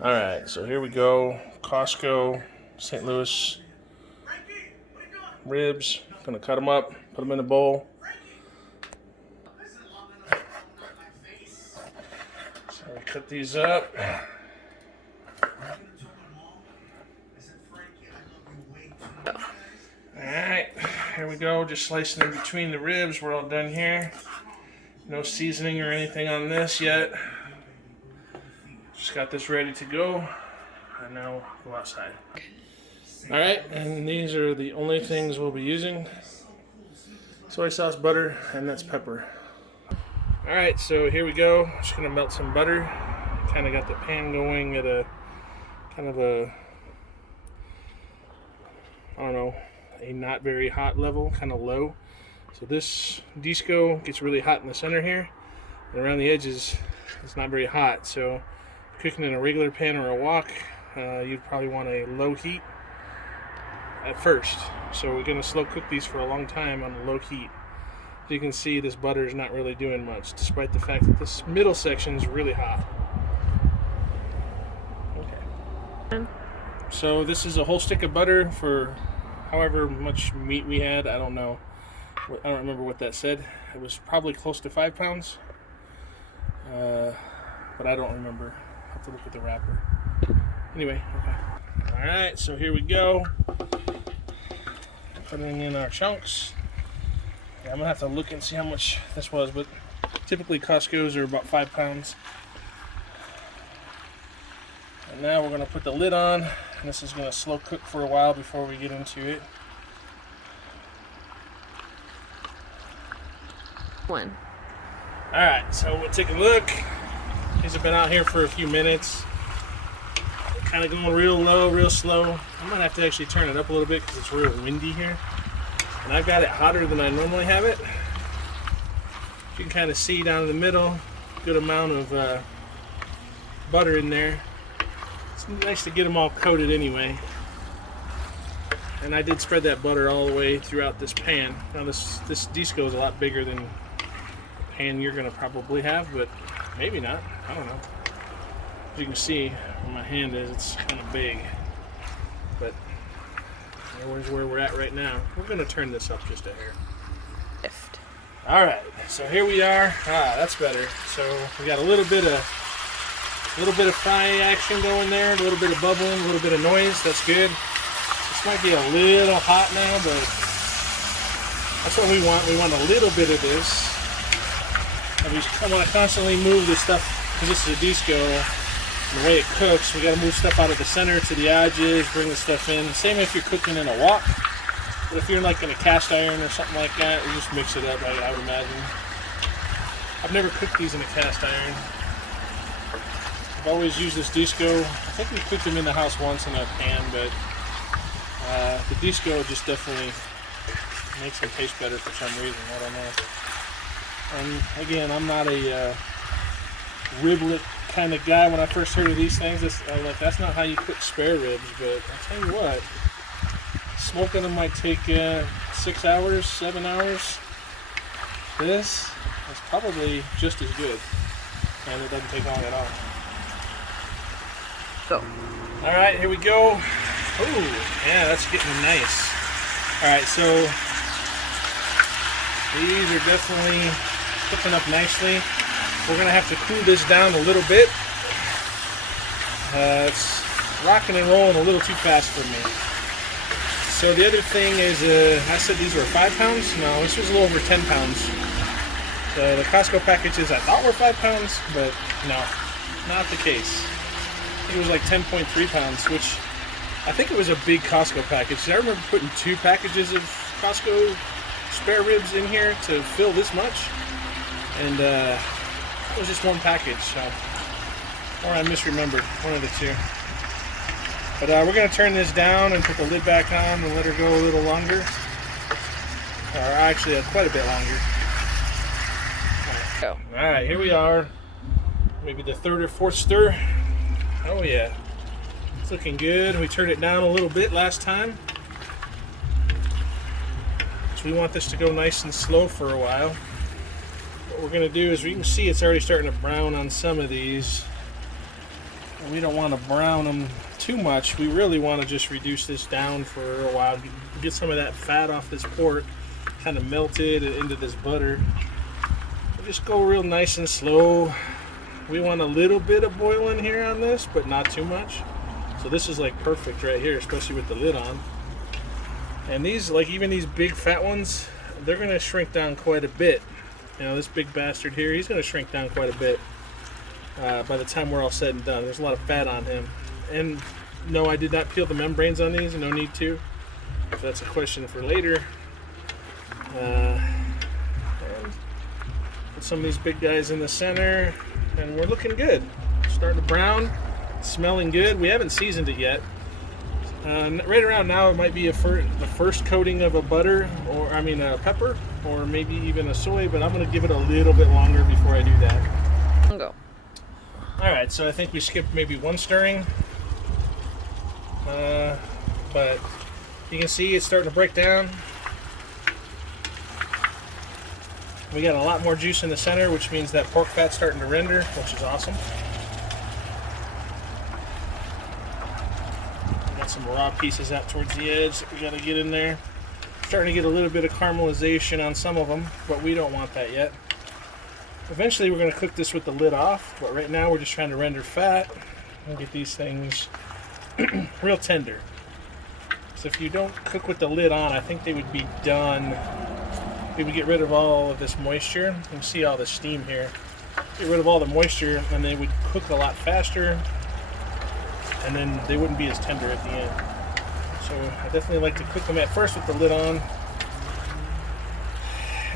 Alright, so here we go. Costco, St. Louis ribs. Gonna cut them up, put them in a bowl. So cut these up. Alright, here we go. Just slicing in between the ribs. We're all done here. No seasoning or anything on this yet. Just got this ready to go. And now go outside. Alright, and these are the only things we'll be using. Soy sauce, butter, and that's pepper. Alright, so here we go. Just gonna melt some butter. Kind of got the pan going at a kind of a, I don't know, a not very hot level, kind of low. So this disco gets really hot in the center here, and around the edges it's not very hot. So cooking in a regular pan or a wok, you'd probably want a low heat at first. So we're going to slow cook these for a long time on a low heat. As you can see, this butter is not really doing much, despite the fact that this middle section is really hot. Okay. So this is a whole stick of butter for however much meat we had. I don't know. I don't remember what that said. It was probably close to 5 pounds. But I don't remember. I'll have to look at the wrapper. Anyway, okay. Alright, so here we go. Putting in our chunks. Yeah, I'm going to have to look and see how much this was, but typically Costco's are about 5 pounds. And now we're going to put the lid on, and this is going to slow cook for a while before we get into it. One. Alright, so we'll take a look. These have been out here for a few minutes. Kind of going real low, real slow. I might have to actually turn it up a little bit because it's real windy here. And I've got it hotter than I normally have it. You can kind of see down in the middle, good amount of butter in there. It's nice to get them all coated anyway. And I did spread that butter all the way throughout this pan. Now this disco is a lot bigger than the pan you're going to probably have, but maybe not. I don't know. As you can see where my hand is, it's kind of big. But here's where we're at right now. We're going to turn this up just a hair. Lift. Alright, so here we are. That's better. So we got a little bit of fry action going there, a little bit of bubbling, a little bit of noise. That's good. This might be a little hot now, but that's what we want. We want a little bit of this. And I want to constantly move this stuff, because this is a disco. And the way it cooks, we got to move stuff out of the center to the edges, bring the stuff in. Same if you're cooking in a wok. But if you're like in a cast iron or something like that, you just mix it up, I would imagine. I've never cooked these in a cast iron. I've always used this disco. I think we cooked them in the house once in a pan, but the disco just definitely makes them taste better for some reason. I don't know. And again, I'm not a riblet kind of guy. When I first heard of these things, I was like, that's not how you cook spare ribs. But I'll tell you what, smoking them might take 6 hours, 7 hours. This is probably just as good, and it doesn't take long at all. Go. All right, here we go. Oh, yeah, that's getting nice. All right, so these are definitely cooking up nicely. We're gonna have to cool this down a little bit. It's rocking and rolling a little too fast for me. So the other thing is, I said these were 5 pounds. No, this was a little over 10 pounds. So the Costco packages I thought were 5 pounds, but no, not the case. I think it was like 10.3 pounds, which I think it was a big Costco package. I remember putting 2 packages of Costco spare ribs in here to fill this much, and it was just 1 package, so, or I misremembered, one of the 2. But we're going to turn this down and put the lid back on and let her go a little longer, or actually quite a bit longer. All right, here we are, maybe the 3rd or 4th stir. Oh yeah, it's looking good. We turned it down a little bit last time. So we want this to go nice and slow for a while. What we're going to do is, you can see it's already starting to brown on some of these. We don't want to brown them too much. We really want to just reduce this down for a while. Get some of that fat off this pork, kind of melt it into this butter. Just go real nice and slow. We want a little bit of boiling here on this, but not too much. So this is like perfect right here, especially with the lid on. And these, like even these big fat ones, they're gonna shrink down quite a bit. You know, this big bastard here, he's gonna shrink down quite a bit by the time we're all said and done. There's a lot of fat on him. And no, I did not peel the membranes on these, no need to. If that's a question for later. And put some of these big guys in the center. And we're looking good. Starting to brown, smelling good. We haven't seasoned it yet. Right around now, it might be the first coating of a butter, or a pepper, or maybe even a soy. But I'm going to give it a little bit longer before I do that. Go. All right, so I think we skipped maybe one stirring, but you can see it's starting to break down. We got a lot more juice in the center, which means that pork fat's starting to render, which is awesome. We got some raw pieces out towards the edge that we got to get in there. Starting to get a little bit of caramelization on some of them, but we don't want that yet. Eventually we're going to cook this with the lid off, but right now we're just trying to render fat and get these things real tender. So if you don't cook with the lid on, I think they would be done. We would get rid of all of this moisture. You can see all the steam here. Get rid of all the moisture and they would cook a lot faster, and then they wouldn't be as tender at the end. So I definitely like to cook them at first with the lid on.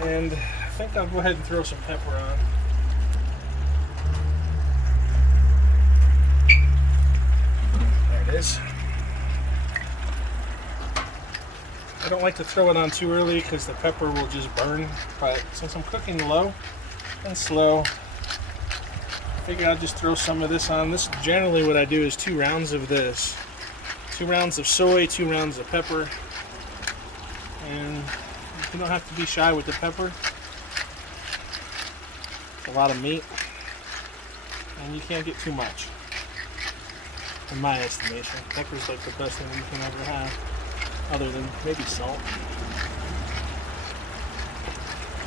And I think I'll go ahead and throw some pepper on. There it is. I don't like to throw it on too early because the pepper will just burn, but since I'm cooking low and slow, I figure I'll just throw some of this on. This generally what I do is 2 rounds of this. 2 rounds of soy, 2 rounds of pepper. And you don't have to be shy with the pepper. It's a lot of meat, and you can't get too much, in my estimation. Pepper's like the best thing you can ever have, other than maybe salt.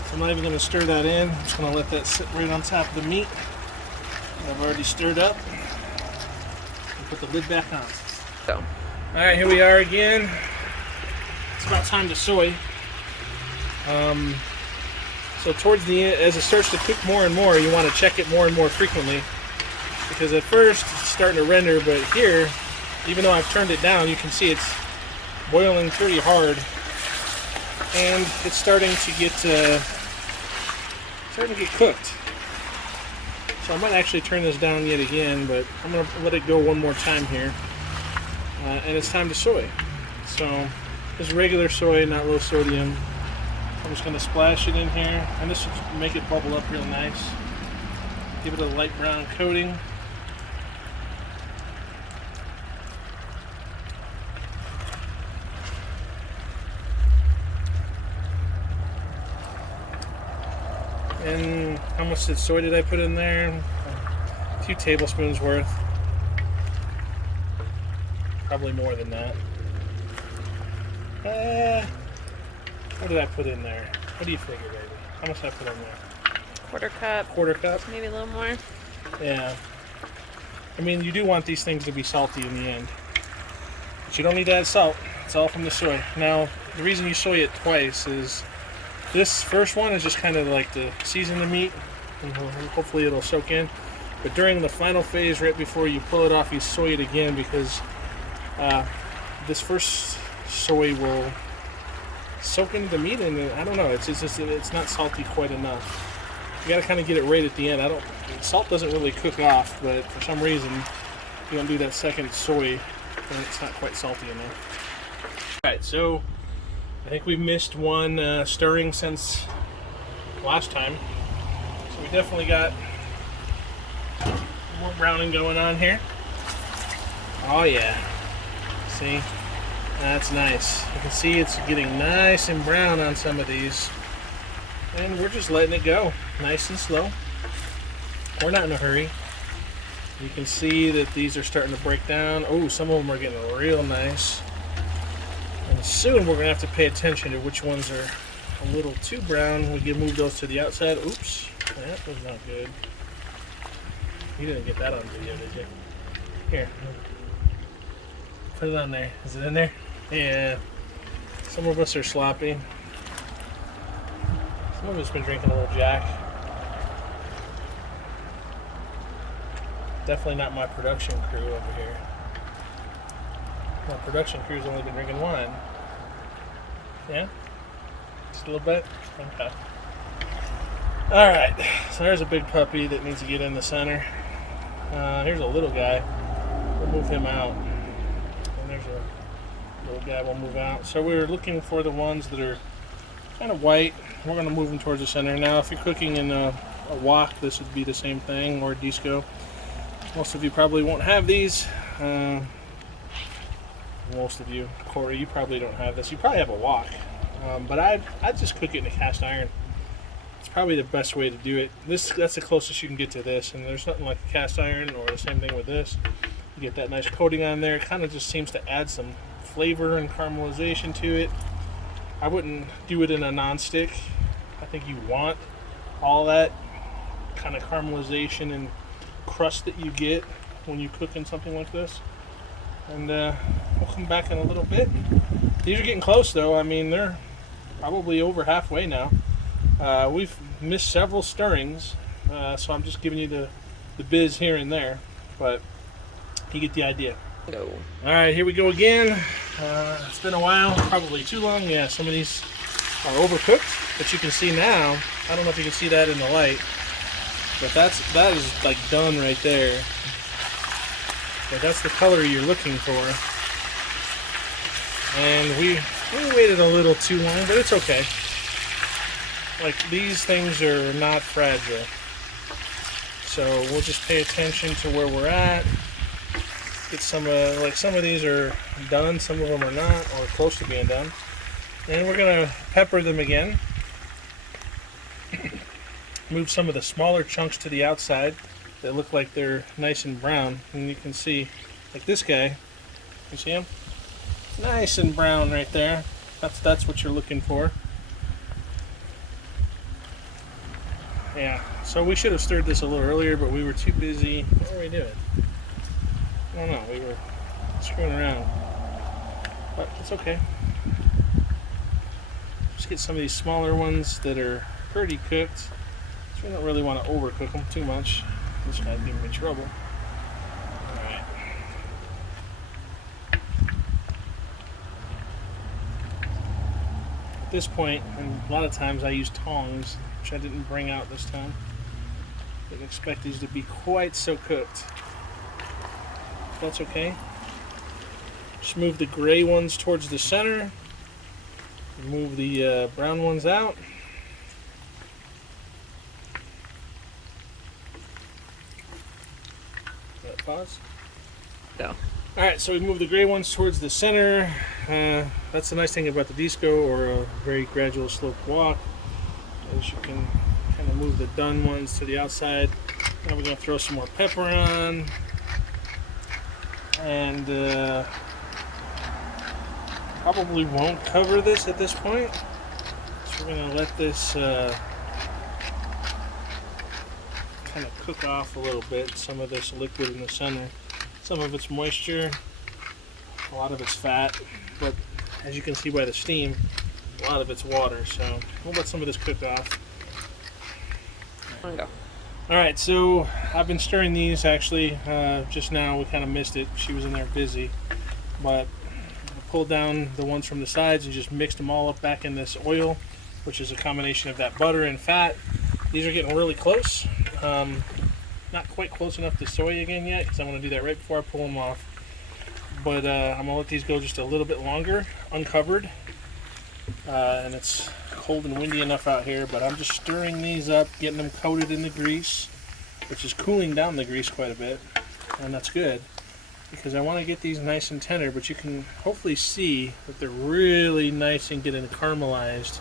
So I'm not even going to stir that in. I'm just going to let that sit right on top of the meat that I've already stirred up, and put the lid back on. Go. Alright, here we are again. It's about time to soy. So towards the end, as it starts to cook more and more, you want to check it more and more frequently, because at first it's starting to render, but here, even though I've turned it down, you can see it's boiling pretty hard, and it's starting to get cooked. So I might actually turn this down yet again, but I'm going to let it go one more time here, and it's time to soy. So this is regular soy, not low sodium. I'm just going to splash it in here, and this will make it bubble up real nice. Give it a light brown coating. And how much soy did I put in there? A few tablespoons worth. Probably more than that. What did I put in there? What do you figure, baby? How much did I put in there? Quarter cup. Quarter cup? Maybe a little more. Yeah. I mean, you do want these things to be salty in the end. But you don't need to add salt. It's all from the soy. Now, the reason you soy it twice is this first one is just kind of like to season the meat, and hopefully it'll soak in. But during the final phase, right before you pull it off, you soy it again, because this first soy will soak into the meat, and I don't know, it's not salty quite enough. You got to kind of get it right at the end. Salt doesn't really cook off, but for some reason you don't do that second soy, and it's not quite salty enough. All right, so I think we've missed one stirring since last time, so we definitely got more browning going on here. Oh yeah, see, that's nice. You can see it's getting nice and brown on some of these, and we're just letting it go nice and slow. We're not in a hurry. You can see that these are starting to break down. Oh, some of them are getting real nice. And soon we're going to have to pay attention to which ones are a little too brown. We can move those to the outside. Oops, that was not good. You didn't get that on video, did you? Here, put it on there. Is it in there? Yeah. Some of us are sloppy. Some of us been drinking a little Jack. Definitely not my production crew over here. My production crew's only been drinking wine. Yeah? Just a little bit? Okay. Alright, so there's a big puppy that needs to get in the center. Here's a little guy. We'll move him out. And there's a little guy we'll move out. So we're looking for the ones that are kind of white. We're going to move them towards the center. Now, if you're cooking in a wok, this would be the same thing, or a disco. Most of you probably won't have these. Most of you, Corey, you probably don't have this. You probably have a wok. But I'd just cook it in a cast iron. It's probably the best way to do it. That's the closest you can get to this, and there's nothing like a cast iron or the same thing with this. You get that nice coating on there. It kind of just seems to add some flavor and caramelization to it. I wouldn't do it in a non-stick. I think you want all that kind of caramelization and crust that you get when you cook in something like this. And we'll come back in a little bit. These are getting close though. I mean, they're probably over halfway now. We've missed several stirrings, so I'm just giving you the biz here and there, but you get the idea. Go. All right, here we go again. It's been a while, probably too long. Yeah, some of these are overcooked, but you can see now, I don't know if you can see that in the light, but that is like done right there. But that's the color you're looking for. And we waited a little too long, but it's okay. Like, these things are not fragile. So we'll just pay attention to where we're at. Get some of these are done, some of them are not, or close to being done. And we're gonna pepper them again. Move some of the smaller chunks to the outside that look like they're nice and brown. And you can see, like this guy, you see him? Nice and brown right there. That's what you're looking for. Yeah, so we should have stirred this a little earlier, but we were too busy. What were we doing? I don't know, we were screwing around. But it's okay. Just get some of these smaller ones that are pretty cooked. So we don't really want to overcook them too much. This guy's giving me trouble. Alright. At this point, and a lot of times I use tongs, which I didn't bring out this time. Didn't expect these to be quite so cooked. That's okay. Just move the gray ones towards the center. Move the brown ones out. Pause. Go. Alright, so we move the gray ones towards the center. That's the nice thing about the disco, or a very gradual slope wok, is you can kind of move the done ones to the outside. Now we're going to throw some more pepper on. And probably won't cover this at this point. So we're going to let this kind of cook off a little bit. Some of this liquid in the center, some of it's moisture, a lot of it's fat, but as you can see by the steam, a lot of it's water. So we'll let some of this cook off. Go. Alright, so I've been stirring these actually. Just now we kind of missed it. She was in there busy, but I pulled down the ones from the sides and just mixed them all up back in this oil, which is a combination of that butter and fat. These are getting really close. Not quite close enough to soy again yet, because I want to do that right before I pull them off. But I'm going to let these go just a little bit longer, uncovered. And it's cold and windy enough out here, but I'm just stirring these up, getting them coated in the grease, which is cooling down the grease quite a bit. And that's good, because I want to get these nice and tender, but you can hopefully see that they're really nice and getting caramelized.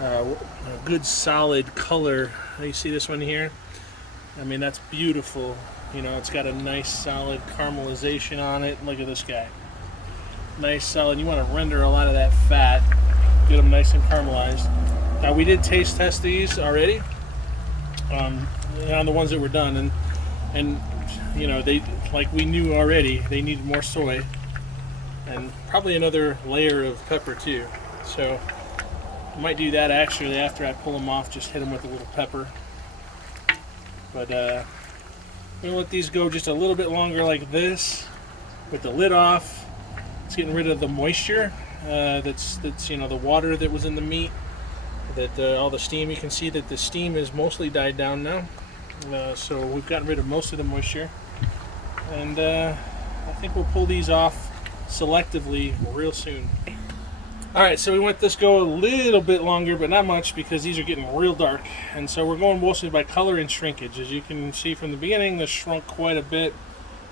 A good solid color. You see this one here? I mean, that's beautiful. You know, it's got a nice solid caramelization on it. Look at this guy. Nice solid. You want to render a lot of that fat. Get them nice and caramelized. Now, we did taste test these already on the ones that were done. And you know, they, like we knew already, they needed more soy. And probably another layer of pepper too. So I might do that actually after I pull them off. Just hit them with a little pepper. But I'm gonna let these go just a little bit longer like this, with the lid off. It's getting rid of the moisture. That's you know, the water that was in the meat. That all the steam. You can see that the steam is mostly died down now. So we've gotten rid of most of the moisture, and I think we'll pull these off selectively real soon. Alright, so we let this go a little bit longer, but not much, because these are getting real dark. And so we're going mostly by color and shrinkage. As you can see from the beginning, this shrunk quite a bit.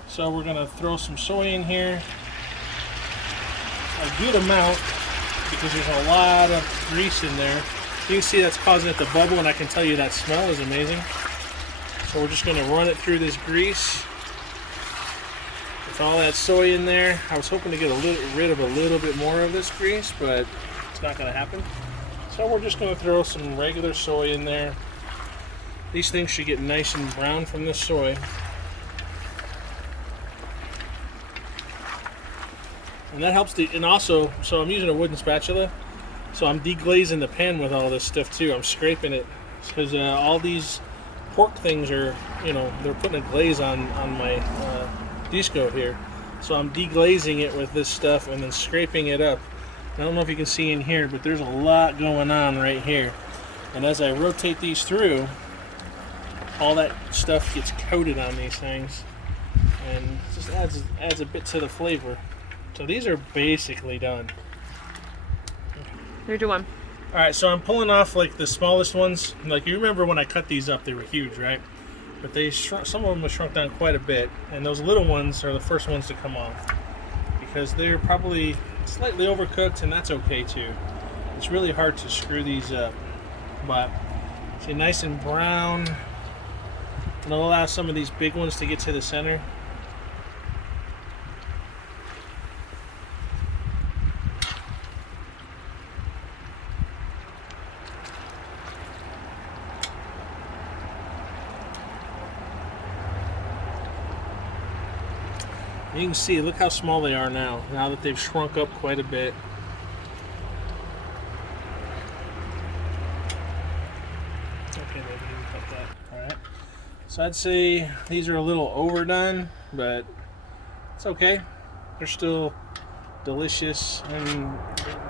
So we're going to throw some soy in here. A good amount, because there's a lot of grease in there. You can see that's causing it to bubble, and I can tell you that smell is amazing. So we're just going to run it through this grease. With all that soy in there, I was hoping to get rid of a little bit more of this grease, but it's not going to happen. So we're just going to throw some regular soy in there. These things should get nice and brown from this soy. And that helps and also, so I'm using a wooden spatula, so I'm deglazing the pan with all this stuff too. I'm scraping it, because all these pork things are, you know, they're putting a glaze on my disco here. So I'm deglazing it with this stuff and then scraping it up. I don't know if you can see in here, but there's a lot going on right here. And as I rotate these through, all that stuff gets coated on these things, and it just adds a bit to the flavor. So these are basically done. You're doing. Alright, so I'm pulling off like the smallest ones. Like, you remember when I cut these up, they were huge, right? But they shrunk, some of them have shrunk down quite a bit, and those little ones are the first ones to come off, because they're probably slightly overcooked, and that's okay too. It's really hard to screw these up, but see, nice and brown, and I'll allow some of these big ones to get to the center. You can see, look how small they are now that they've shrunk up quite a bit. Okay, maybe you can cut that. Alright. So I'd say these are a little overdone, but it's okay. They're still delicious. And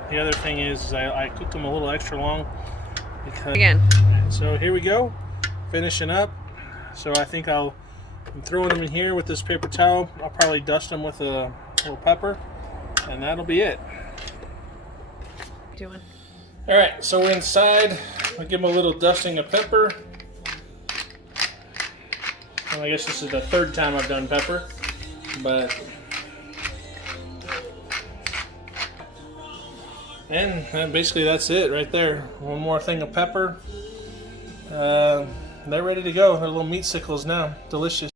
the other thing is I cooked them a little extra long, because Again. So here we go, finishing up. So I think I'm throwing them in here with this paper towel. I'll probably dust them with a little pepper, and that'll be it. Doing. Alright, so we're inside. I'll give them a little dusting of pepper. Well, I guess this is the third time I've done pepper, but... And basically that's it right there. One more thing of pepper. They're ready to go. They're little meat sickles now. Delicious.